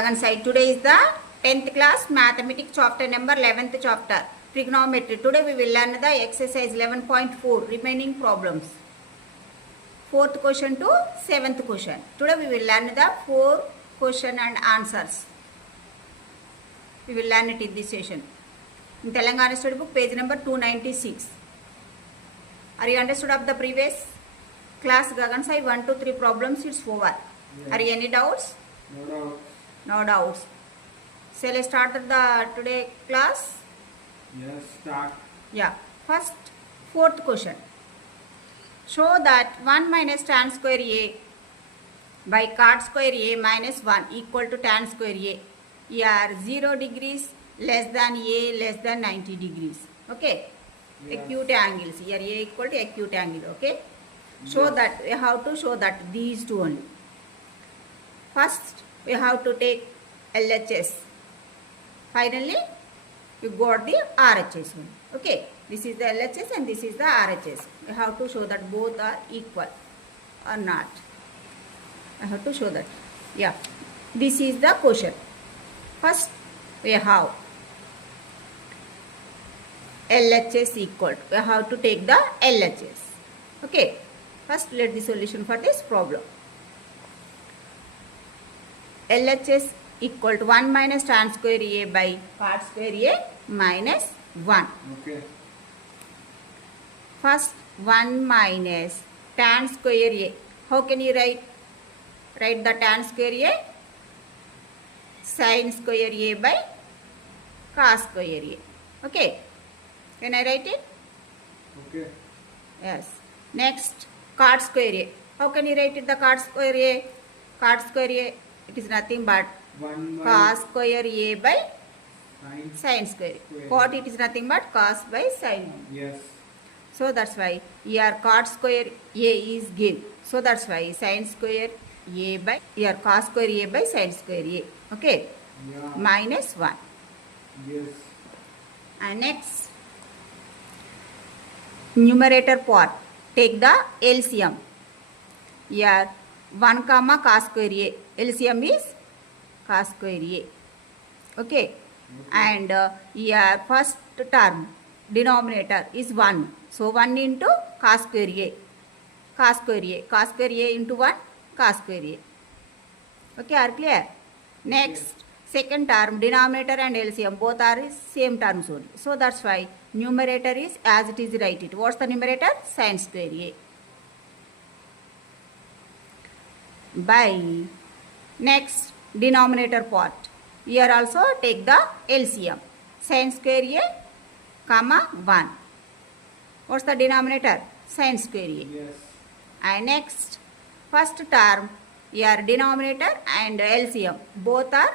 Gagan side. Today is the 10th class mathematics chapter number 11th chapter trigonometry. Today we will learn the exercise 11.4 remaining problems. 4th question to 7th question. Today we will learn the 4 question and answers. We will learn it in this session. In Telangana study book page number 296. Are you understood of the previous class Gagan side? 1 to 3 problems it's over. Yes. Are you any doubts? No doubts. No doubts. Shall I start the today class? Yes, start. Yeah. First, 4th question. Show that 1 minus tan square A by cot square A minus 1 equal to tan square A. Here 0 degrees less than A less than 90 degrees. Okay. Yes. Acute angles. Here A equal to acute angle. Okay. Show Yes. that. We have to show that these two only. First, we have to take LHS. Finally, you got the RHS one. Okay, this is the LHS and this is the RHS. We have to show that both are equal or not. I have to show that. Yeah, this is the question. First, we have LHS equal. We have to take the LHS. Okay, first let the solution for this problem. LHS equal to 1 minus tan square A by cot square A minus 1. Okay. First 1 minus tan square A. How can you write? Write the tan square A. Sin square A by cos square A. Okay. Can I write it? Okay. Yes. Next cot square A. How can you write it the cot square A? Cot square A. It is nothing but 1 cos square A by sin. sin square. Cot it is nothing but cos by sin. Yes. So that's why here cot square A is given. So that's why sin square A by here cos square A by sin square A. Okay. Yeah. Minus 1. Yes. And next numerator part. Take the LCM. Here 1 comma cos square A. LCM is cos square A. Okay. And here first term denominator is 1. So 1 into cos square A. Cos square A. Cos square A into 1 cos square A. Okay, are clear? Next second term denominator and LCM both are same terms only. So that's why numerator is as it is write it. What's the numerator? Sin square A. By next denominator part. Here also take the LCM. Sin square A comma 1. What's the denominator? Sin square A. Yes. And next first term here denominator and LCM both are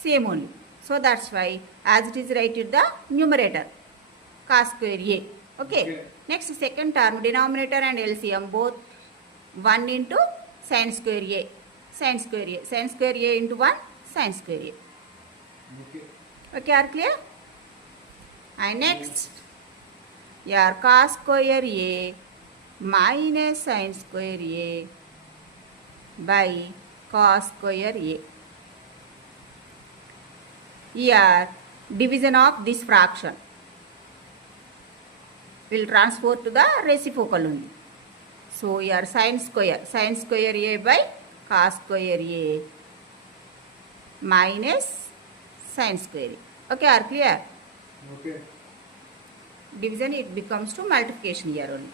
same only. So that's why as it is written the numerator cos square A. Okay. Next second term denominator and LCM both 1 into sin square A. Sin square A. Sin square A into 1 sin square A. Okay. Okay, are clear? And next here cos square A minus sin square A by cos square A. Here division of this fraction will transfer to the reciprocal only. So here sin square A by cos square A minus sin square A. Okay, are clear? Okay. Division it becomes to multiplication here only.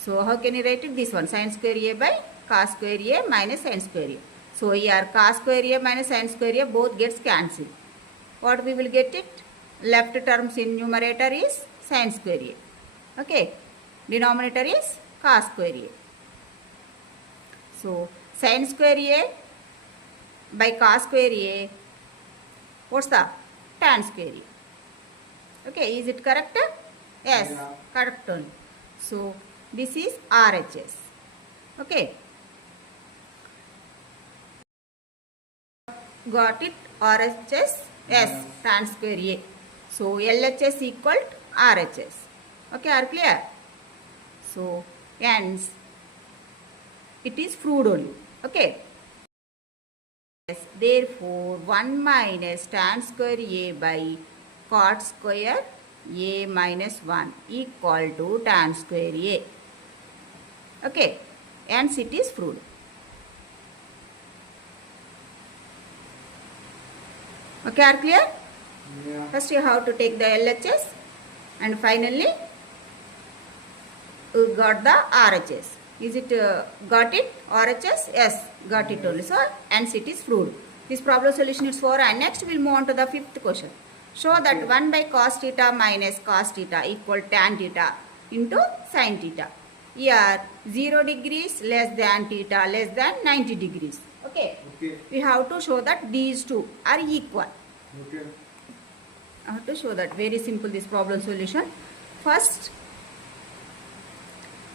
So how can you write it? This one sin square A by cos square A minus sin square A. So here cos square A minus sin square A both gets cancelled. What we will get it? Left terms in numerator is sin square A. Okay. Denominator is cos square A. So sin square A by cos square A. What's the? Tan square A. Okay. Is it correct? Yes. Yeah. Correct only. So this is RHS. Okay. Got it? RHS? Yes. Tan square A. So LHS equal to RHS. Okay, are clear? So hence it is proved only. Okay. Therefore 1 minus tan square A by cot square A minus 1 equal to tan square A. Okay, hence it is proved. Okay, are clear? Yeah. First you have to take the LHS and finally you got the RHS. Is it got it? RHS? Yes, got it only. So hence it is proved. This problem solution is 4 and next we'll move on to the fifth question. Show that 1 by cos theta minus cos theta equal tan theta into sin theta. Here 0 degrees less than theta less than 90 degrees. Okay. Okay. We have to show that these two are equal. Okay. I have to show that. Very simple this problem solution. First,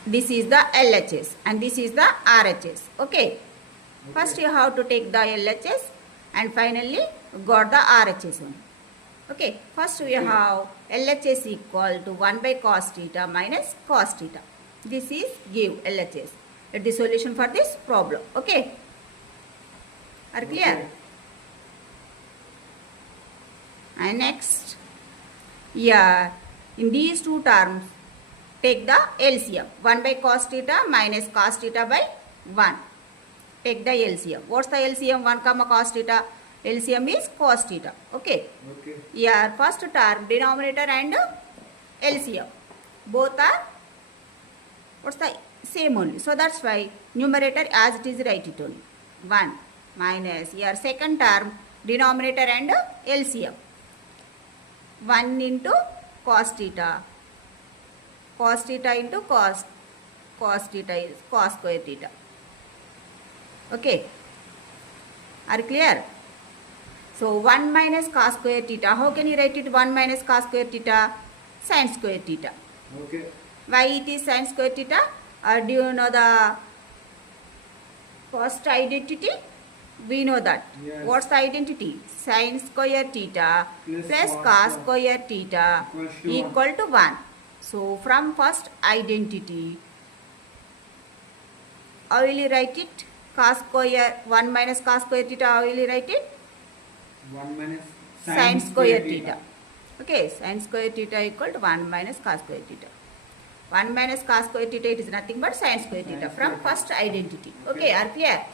this is the LHS and this is the RHS. Okay. First you have to take the LHS and finally got the RHS one. Okay. First we have LHS equal to 1 by cos theta minus cos theta. This is give LHS. Let the solution for this problem. Okay. Are clear? Okay. And next, here in these two terms, take the LCM. 1 by cos theta minus cos theta by 1. Take the LCM. What's the LCM? 1 comma cos theta. LCM is cos theta. Okay. Okay. Here first term denominator and LCM. Both are what's the same only. So that's why numerator as it is write it only. 1 minus here second term denominator and LCM. 1 into cos theta. Cos theta into cos theta is cos square theta. Okay. Are clear? So 1 minus cos square theta. How can you write it? 1 minus cos square theta? Sin square theta. Okay. Why it is sin square theta? Do you know the first identity? We know that. Yes. What's the identity? Sin square theta plus cos square theta equal to 1. So from first identity, how will you write it? Cos square 1 minus cos square theta. How will you write it? 1 minus Sin square theta. Okay, sin square theta equal to 1 minus cos square theta. 1 minus cos square theta, it is nothing but sin square theta from first identity. Okay, are clear?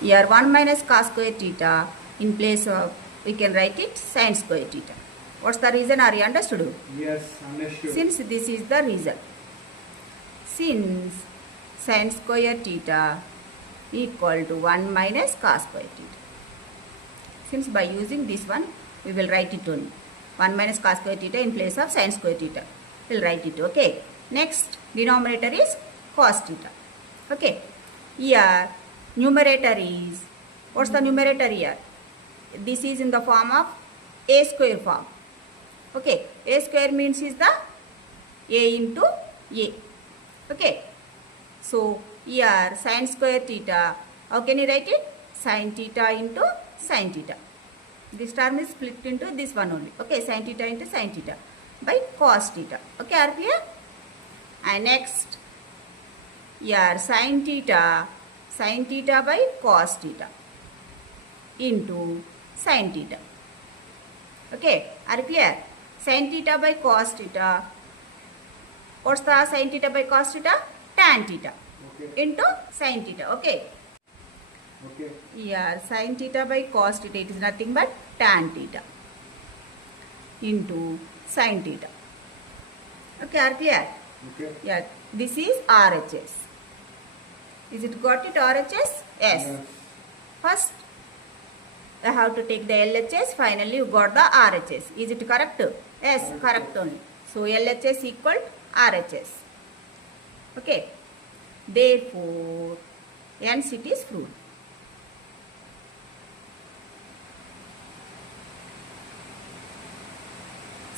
Here 1 minus cos square theta, in place of we can write it sin square theta. What's the reason? Are you understood? Yes, understood. Since this is the reason. Since sin square theta equal to 1 minus cos square theta. Since by using this one, we will write it only. 1 minus cos square theta in place of sin square theta. We'll write it. Okay. Next, denominator is cos theta. Okay. Here, numerator is, what's the numerator here? This is in the form of a square form. Okay. A square means is the a into a. Okay. So, here sin square theta, how can you write it? Sin theta into sin theta. This term is split into this one only. Okay, sin theta into sin theta by cos theta. Okay, are clear? And next, here sin theta by cos theta into sin theta. Okay, are clear? Sin theta by cos theta. What's the sin theta by cos theta? Tan theta. Okay. Into sin theta. Okay. Okay. Here sin theta by cos theta, it is nothing but tan theta into sin theta. Okay, are clear? Okay. Yeah, this is RHS. Is it got it RHS? Yes. First, I have to take the LHS. Finally, you got the RHS. Is it correct? Yes, correct only. So, LHS equal to RHS. Okay. Therefore, hence it is proved.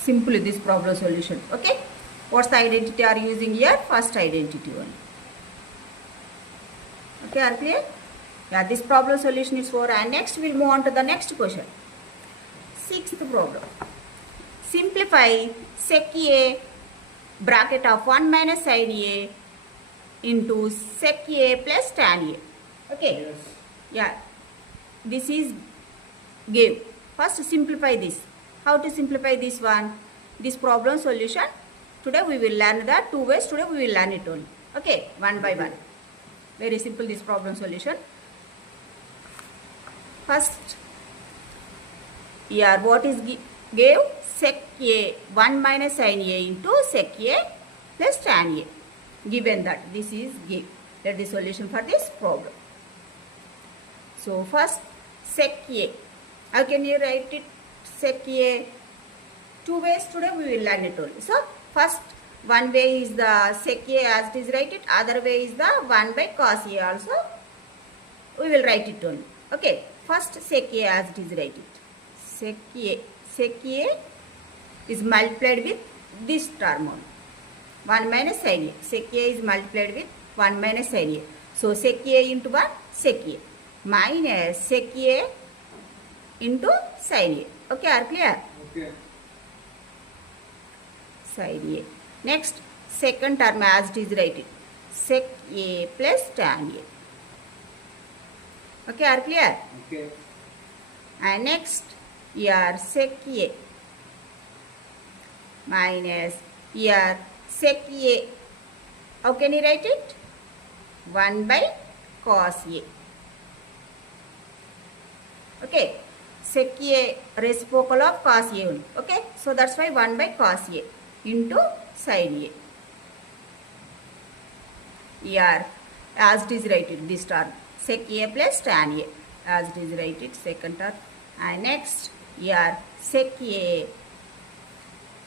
Simply this problem solution. Okay. What's the identity are you using here? First identity one. Okay, are clear? Yeah, this problem solution is 4 and next we'll move on to the next question. Sixth problem. Simplify sec A bracket of 1 minus sin A into sec A plus tan A. Okay. Yes. Yeah. this is gave. First simplify this. How to simplify this one? This problem solution. Today we will learn the two ways. Today we will learn it only. Okay, one by one. Very simple this problem solution. First, here what is gave? Sec A 1 minus sin A into sec A plus tan A. Given that this is give. That is the solution for this problem. So first sec A. How can you write it? Sec A. Two ways today we will learn it only. So first one way is the sec A as it is write it. Other way is the 1 by cos A also. We will write it only. Okay. First sec A as it is write it. Sec A. Sec A is multiplied with this term only. 1 minus sin A. Sec A is multiplied with 1 minus sin A. So sec A into 1 sec A minus sec A into sin A. Okay, are clear? Okay. Sin A. Next, second term as it is written. Sec A plus tan A. Okay, are clear? Okay. And next, here sec A minus here sec A. How can you write it? 1 by cos A. Okay. Sec A reciprocal of cos A only. Okay. So that's why 1 by cos A into sin A. Here as it is written this term. Sec A plus tan A as it is written second term. And next here sec A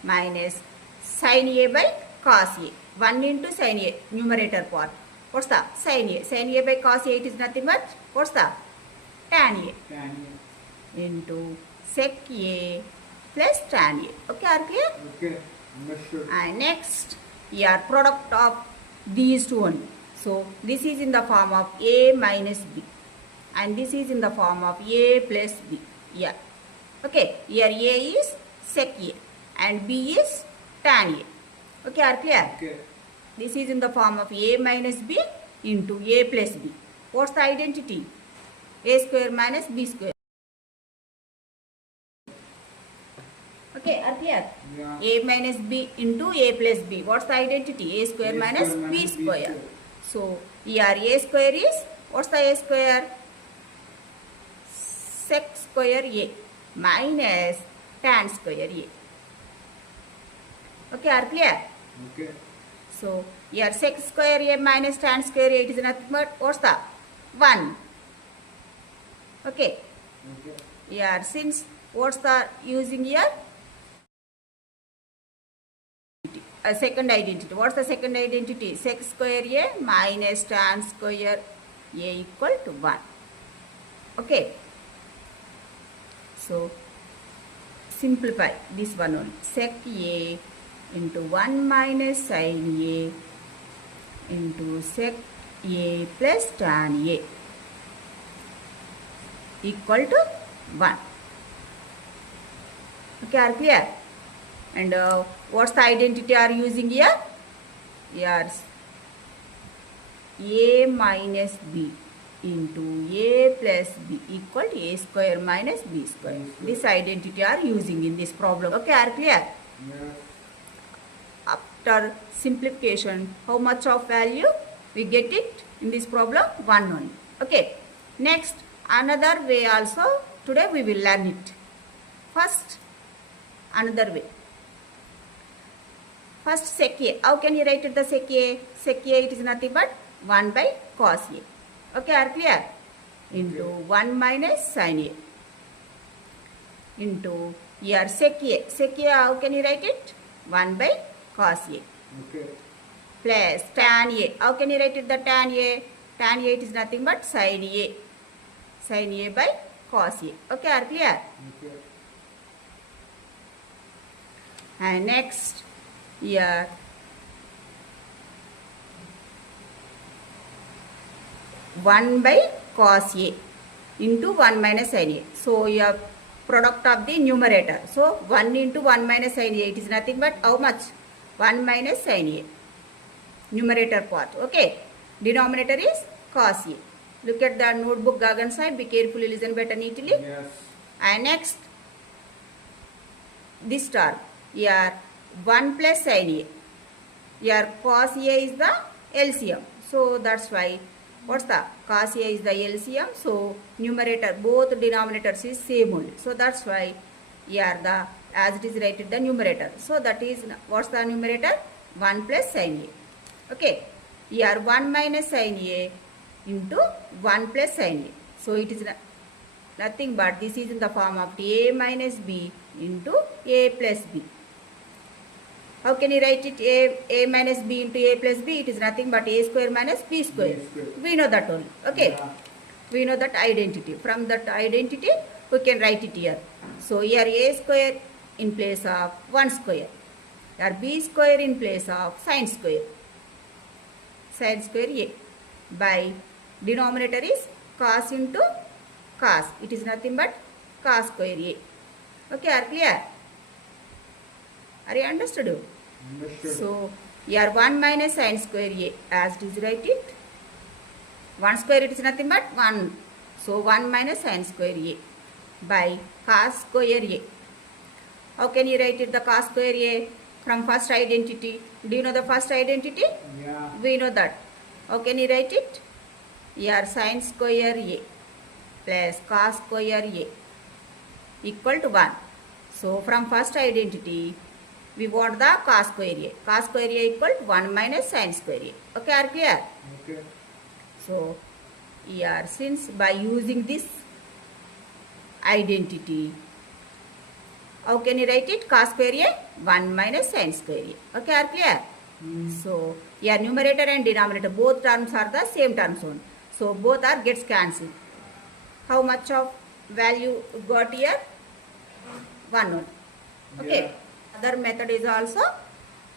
minus sin A by cos A. 1 into sin A numerator part. What's the sin A? Sin A by cos A it is nothing but what's the tan A. Tan A. Into sec A plus tan A. Okay, are clear? Okay. Understood. And next here product of these two only. So this is in the form of A minus B and this is in the form of A plus B. Yeah. Okay. Here A is sec A and B is tan A. Okay, are clear? Okay. This is in the form of A minus B into A plus B. What's the identity? A square minus B square. Okay, are clear? Yeah. A minus B into A plus B. What's the identity? A square minus B square. So here A square is, what's the A square? Sec square A minus tan square A. Okay, are clear? Okay. So here sec square A minus tan square A, it is nothing but what's the 1. Okay. Okay. Here since what's the using here? A second identity. What's the second identity? Sec square A minus tan square A equal to 1. Okay. So simplify this one only. Sec A into 1 minus sin A into sec A plus tan A equal to 1. Okay, are clear? And what's the identity are using here? Here A minus B into A plus B equal to A square minus B square. This identity are using in this problem. Okay, are clear? Yeah. After simplification, how much of value we get it in this problem? 1 only. Okay. Next, another way also today we will learn it. First, another way. First sec A. How can you write it the sec A? Sec A it is nothing but 1 by cos A. Okay, are clear? Into 1 minus sin A. Into here sec A. Sec A how can you write it? 1 by cos A. Okay. Plus tan A. How can you write it the tan A? Tan A it is nothing but sin A. Sin A by cos A. Okay, are clear? Okay. And next here 1 by cos A into 1 minus sin A. So your product of the numerator. So 1 into 1 minus sin A, it is nothing but how much? 1 minus sin A. Numerator part. Okay. Denominator is cos A. Look at the notebook Gagan side. Be carefully, listen better neatly. Yes. And next, this term. Here 1 plus sin A. Here cos A is the LCM. So that's why, what's the cos A is the LCM. So numerator, both denominators is same only. So that's why here the, as it is written the numerator. So that is, what's the numerator? 1 plus sin A. Okay. Here 1 minus sin A into 1 plus sin A. So it is nothing but this is in the form of A minus B into A plus B. How can you write it? A minus B into A plus B? It is nothing but A square minus B square. We know that only. Okay. Yeah. We know that identity. From that identity, we can write it here. So here A square in place of 1 square. Here B square in place of sin square. Sin square A. By denominator is cos into cos. It is nothing but cos square A. Okay, are clear? Are you understood? Understood. So, here 1 minus sin square A, as it is write it. 1 square it is nothing but 1. So, 1 minus sin square A by cos square A. How can you write it, the cos square A? From first identity. Do you know the first identity? Yeah. We know that. How can you write it? Here sin square A plus cos square A equal to 1. So, from first identity, we want the cos square A. Cos square A equal to 1 minus sin square A. Okay, are clear? Okay. So, here since by using this identity, how can you write it? Cos square A 1 minus sin square A. Okay, are clear? So, here numerator and denominator both terms are the same terms only. So, both are gets cancelled. How much of value got here? 1 only. Okay. Yeah. Other method is also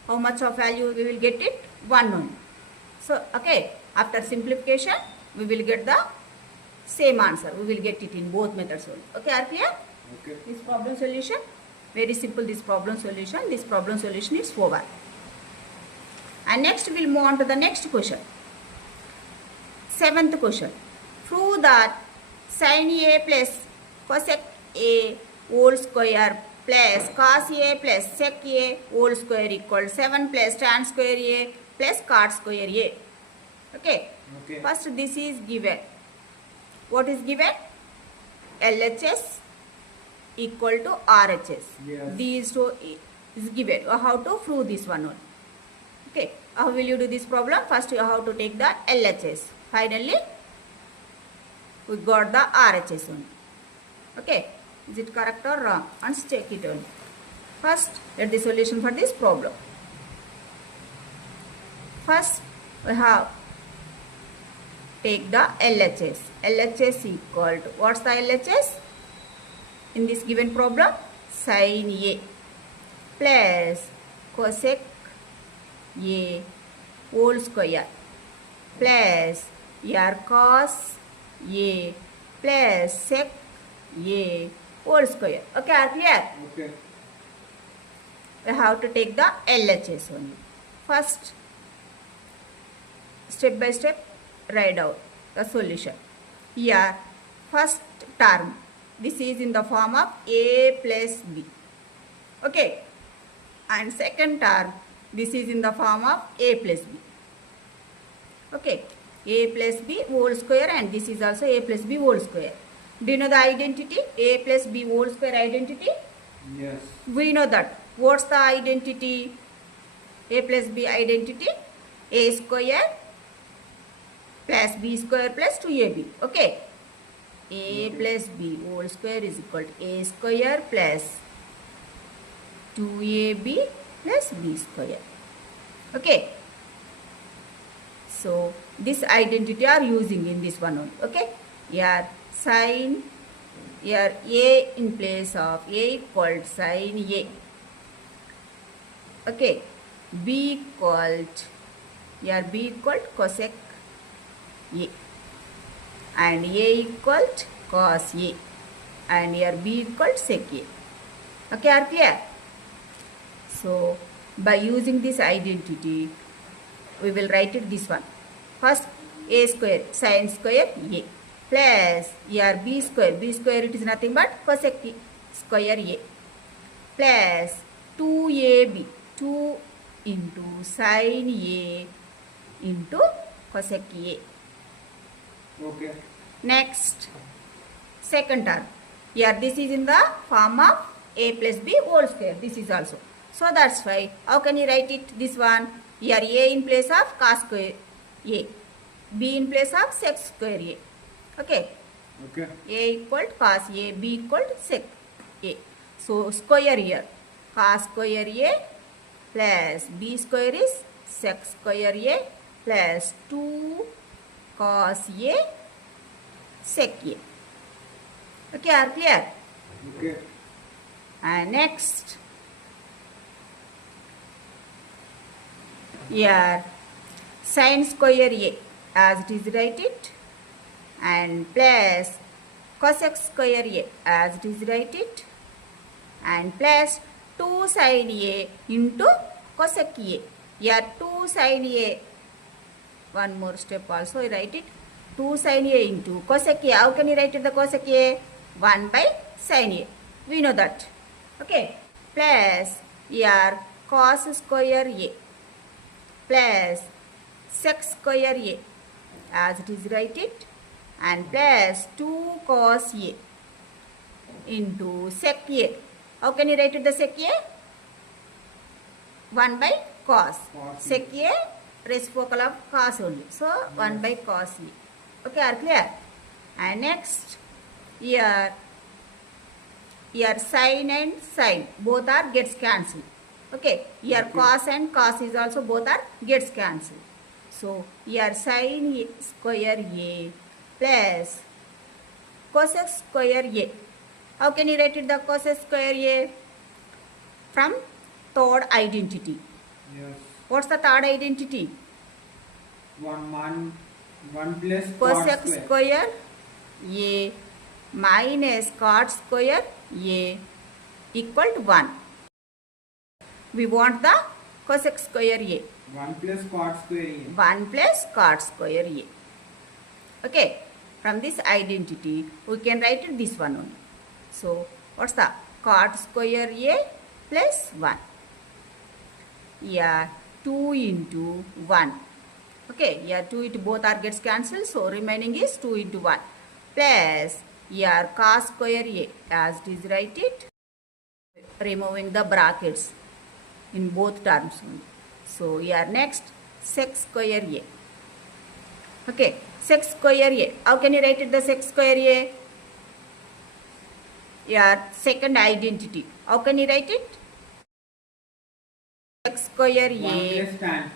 how much of value we will get it? 1 only. So, okay, after simplification, we will get the same answer. We will get it in both methods only. Okay, are clear? Okay. This problem solution, very simple. This problem solution is over. And next we will move on to the next question. 7th question. Prove that sin A plus cosec A whole square plus cos A plus sec A whole square equal 7 plus tan square A plus cot square A. Okay. Okay. First this is given. What is given? LHS equal to RHS. Yes. These two is given. How to prove this one? Okay. How will you do this problem? First you have to take the LHS. Finally, we got the RHS one. Okay. Is it correct or wrong? Let's check it on. First, let the solution for this problem. First, we have take the LHS. LHS equal to, what's the LHS? In this given problem, sin A plus cosec A whole square plus your cos A plus sec A whole square. Okay, are clear? Okay. We have to take the LHS only. First, step by step, write out the solution. Here, first term, this is in the form of A plus B. Okay. And second term, this is in the form of A plus B. Okay. A plus B whole square, and this is also A plus B whole square. Do you know the identity? A plus B whole square identity? Yes. We know that. What's the identity? A plus B identity? A square plus B square plus 2AB. Okay. A plus B whole square is equal to A square plus 2AB plus B square. Okay. So, this identity are using in this one only. Okay. Here sin, here A in place of A equal sin A. Okay. B equal, here B equal cosec A. And A equal cos A. And here B equal sec A. Okay, are clear? So, by using this identity, we will write it this one. First, a square sin square a plus here b square it is nothing but cosec square a plus 2ab 2 into sin a into cosec a. Okay. Next, second term. Here this is in the form of a plus b whole square. This is also. So that's why, how can you write it? This one, here a in place of cos square a, b in place of sec square a. Okay. Okay. A equal to cos a, b equal to sec a. So square here, cos square a plus b square is sec square a plus 2 cos a sec a. Okay, are clear? Okay. And next, here sin square a as it is write it, and plus cosec square a as it is write it, and plus 2 sin a into cosec a. Here 2 sin a, one more step also I write it, 2 sin a into cosec a. How can you write it the cosec a? 1 by sin a. We know that. Okay. Plus here cos square a plus sec square a as it is write it, and plus 2 cos a into sec a. How can you write it the sec a? 1 by cos. Sec a reciprocal of cos only. So 1 by cos a. Okay, are clear? And next, here sin and sin both are gets cancelled. Okay, here cos and cos is also both are gets cancelled. So here sin square a plus cosec square a. How can you write it the cosec square a? From third identity. Yes. What's the third identity? 1 plus Cosec square. square a minus cot square a equal to 1. We want the cosec square a. 1 plus cot square a. 1 plus cot square a. Okay. From this identity, we can write it this one only. So, what's the cot square a plus 1? Yeah, 2 into 1. Okay, here 2 into both are gets cancelled. So, remaining is 2 into 1. Plus, here cos square a as it is write it. Removing the brackets in both terms. So, here next sec square a. Okay, sec square a. How can you write it the sec square a? Here second identity. How can you write it? Sec square 1 a plus tan.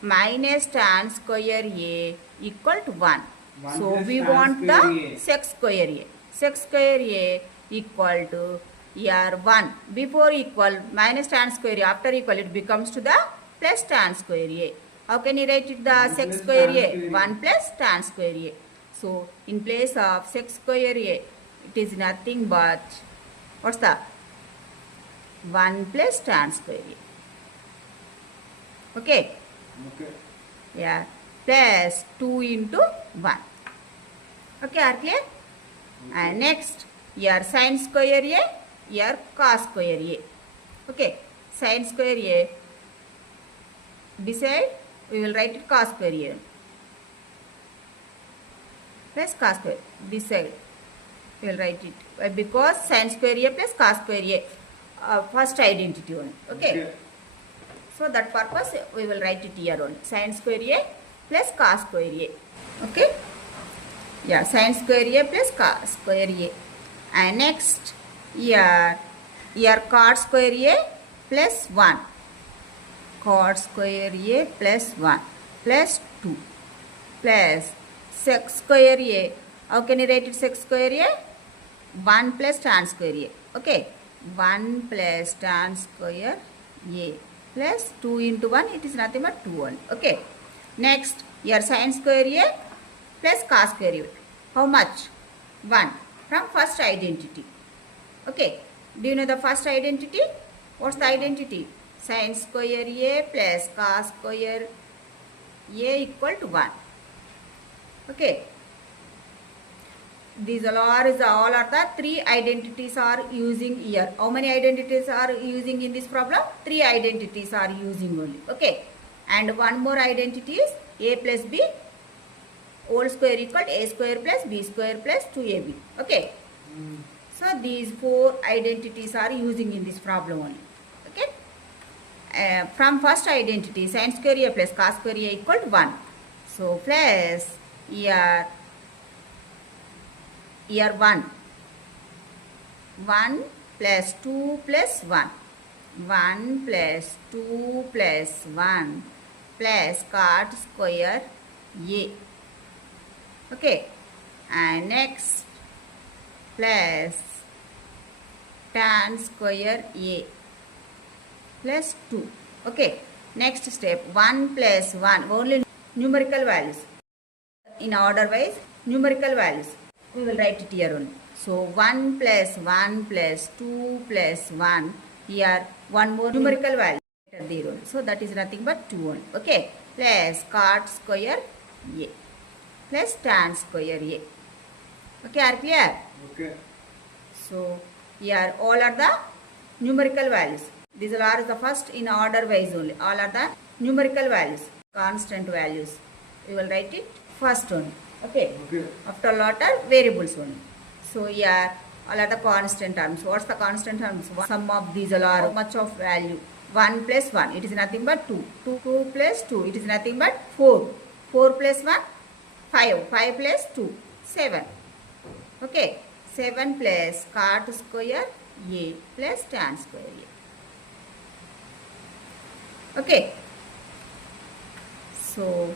minus tan square a equal to 1. 1 So, plus we tan want square the a. sec square a. Sec square a equal to here 1. Before equal minus tan square a. After equal it becomes to the plus tan square a. How can you write it the 1 sec plus square tan a? square a. 1 plus tan square a. So, in place of sec square a, it is nothing but, what's the 1 plus tan square a. Okay. Okay. Yeah, plus 2 into 1. Okay, are clear? And next, here sin square a, here cos square a. Okay, sin square a, beside we will write it cos square a plus cos square. This side we will write it because sin square a plus cos square a, first identity only. Okay. So that purpose we will write it here only. Sin square a plus cos square a. Okay. Yeah, sin square a plus cos square a. And next, here cot square a plus 1. Cot square a plus 1 plus 2 plus sec square a. How can you write it sec square a? 1 plus tan square a. Okay. 1 plus tan square a plus 2 into 1, it is nothing but 2 1. Okay. Next, here sin square a plus cos square a. How much? 1 from first identity. Okay. Do you know the first identity? What's the identity? Sin square a plus cos square a equal to 1. Okay. These all are the three identities are using here. How many identities are using in this problem? Three identities are using only. Okay. And one more identity is a plus b whole square equal to a square plus b square plus 2ab. Okay. So these four identities are using in this problem only. Okay. From first identity, sin square a plus cos square a equal to 1. So plus here 1. 1 plus 2 plus 1. 1 plus 2 plus 1 plus cot square a. Okay. And next plus tan square a plus 2. Okay. Next step 1 plus 1 only numerical values. In order wise numerical values. We will write it here only. So 1 plus 1 plus 2 plus 1. Here one more numerical value there only. So that is nothing but 2 only. Okay. Plus cot square a plus tan square a. Okay, are clear? Okay. So here all are the numerical values. These are the first in order wise only. All are the numerical values, constant values. We will write it first only. Okay. Okay. After a lot are variables only. So here all are the constant terms. What's the constant terms? Sum of these all are much of value. 1 plus 1. It is nothing but 2. 2 plus 2. It is nothing but 4. 4 plus 1. 5. 5 plus 2. 7. Okay. 7 plus cot square a plus tan square a. Okay. So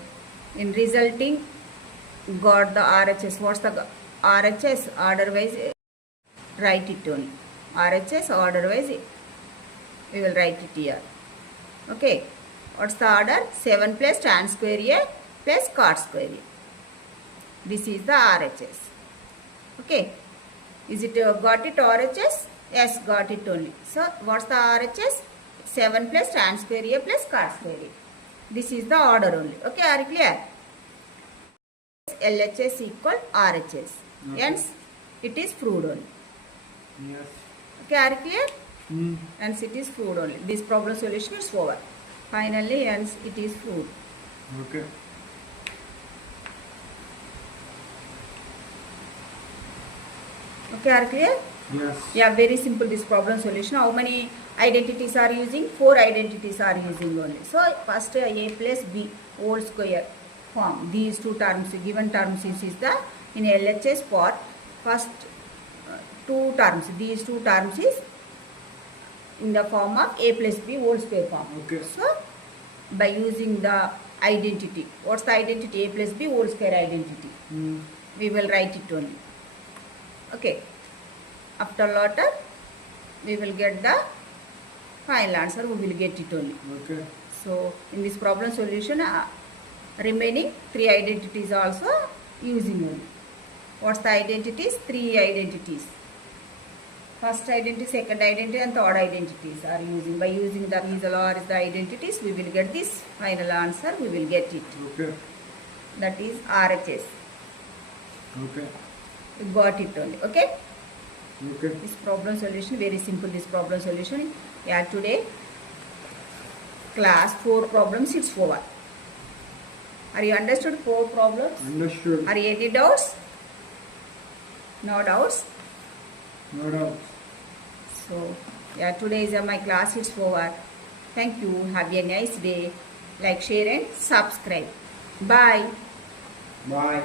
in resulting got the RHS. What's the RHS? Order wise write it only. RHS order wise we will write it here. Okay. What's the order? 7 plus tan square a plus cot square a. This is the RHS. Okay. Is it got it RHS? Yes, got it only. So what's the RHS? 7 plus tan square a plus cot square a. This is the order only. Okay, are you clear? LHS equal RHS. Okay. Hence, it is proved only. Yes. Okay, are you clear? Hence, it is proved only. This problem solution is over. Finally, hence, it is proved. Okay. Okay, are you clear? Yes. Yeah, very simple this problem solution. How many identities are using? 4 identities are using only. So, first a plus b whole square form. These two terms, given terms is the in LHS part. First two terms, these two terms is in the form of a plus b whole square form. Okay. So, by using the identity, what's the identity? A plus b whole square identity. We will write it only. Okay. After lot we will get the final answer. We will get it only. Okay. So in this problem solution, remaining 3 identities also using only. What's the identities? 3 identities. First identity, second identity, and third identities are using. By using the these all are the identities, we will get this final answer. We will get it. Okay. That is RHS. Okay. We got it only. Okay. Okay. This problem solution, very simple this problem solution. Yeah, today class 4 problems it's over. Are you understood 4 problems? Understood. Are you any doubts? No doubts? No doubt. So yeah, today is my class it's over. Thank you. Have a nice day. Like, share and subscribe. Bye. Bye.